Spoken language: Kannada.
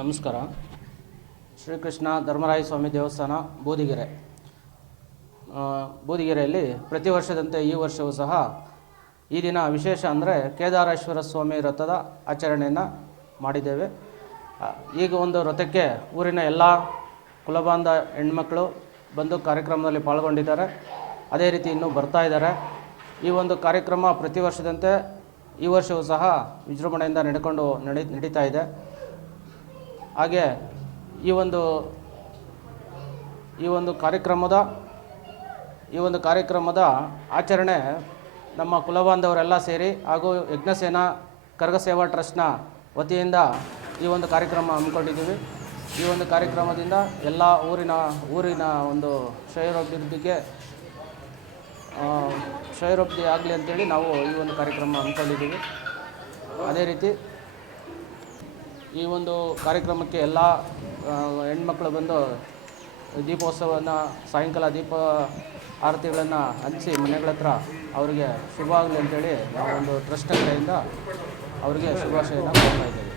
ನಮಸ್ಕಾರ. ಶ್ರೀಕೃಷ್ಣ ಧರ್ಮರಾಯ ಸ್ವಾಮಿ ದೇವಸ್ಥಾನ ಬೂದಿಗೆರೆಯಲ್ಲಿ ಪ್ರತಿ ವರ್ಷದಂತೆ ಈ ವರ್ಷವೂ ಸಹ ಈ ದಿನ ವಿಶೇಷ ಅಂದರೆ ಕೇದಾರೇಶ್ವರ ಸ್ವಾಮಿ ವ್ರತದ ಆಚರಣೆಯನ್ನು ಮಾಡಿದ್ದೇವೆ. ಈಗ ಒಂದು ವ್ರತಕ್ಕೆ ಊರಿನ ಎಲ್ಲ ಕುಲಬಾಂಧ ಹೆಣ್ಮಕ್ಳು ಬಂದು ಕಾರ್ಯಕ್ರಮದಲ್ಲಿ ಪಾಲ್ಗೊಂಡಿದ್ದಾರೆ. ಅದೇ ರೀತಿ ಇನ್ನೂ ಬರ್ತಾ ಇದ್ದಾರೆ. ಈ ಒಂದು ಕಾರ್ಯಕ್ರಮ ಪ್ರತಿ ವರ್ಷದಂತೆ ಈ ವರ್ಷವೂ ಸಹ ವಿಜೃಂಭಣೆಯಿಂದ ನಡೀತಾ ಇದೆ. ಹಾಗೆ ಈ ಒಂದು ಕಾರ್ಯಕ್ರಮದ ಆಚರಣೆ ನಮ್ಮ ಕುಲಬಾಂಧವರೆಲ್ಲ ಸೇರಿ ಹಾಗೂ ಯಜ್ಞಸೇನಾ ಕರಗಸೇವಾ ಟ್ರಸ್ಟ್ನ ವತಿಯಿಂದ ಈ ಒಂದು ಕಾರ್ಯಕ್ರಮ ಹಮ್ಮಿಕೊಂಡಿದ್ದೀವಿ. ಈ ಒಂದು ಕಾರ್ಯಕ್ರಮದಿಂದ ಎಲ್ಲ ಊರಿನ ಒಂದು ಕ್ಷಯರೋಗಿ ಆಗಲಿ ಅಂತೇಳಿ ನಾವು ಈ ಒಂದು ಕಾರ್ಯಕ್ರಮ ಹಮ್ಮಿಕೊಂಡಿದ್ದೀವಿ. ಅದೇ ರೀತಿ ಈ ಒಂದು ಕಾರ್ಯಕ್ರಮಕ್ಕೆ ಎಲ್ಲ ಹೆಣ್ಮಕ್ಳು ಬಂದು ದೀಪೋತ್ಸವವನ್ನು ಸಾಯಂಕಾಲ ದೀಪ ಆರತಿಗಳನ್ನು ಹಂಚಿ ಮನೆಗಳ ಹತ್ರ ಅವರಿಗೆ ಶುಭ ಆಗಲಿ ಅಂತೇಳಿ ನಾವು ಒಂದು ಟ್ರಸ್ಟ್ ಕಡೆಯಿಂದ ಅವರಿಗೆ ಶುಭಾಶಯನ ಕೊಡ್ತಾ ಇದ್ದೇವೆ.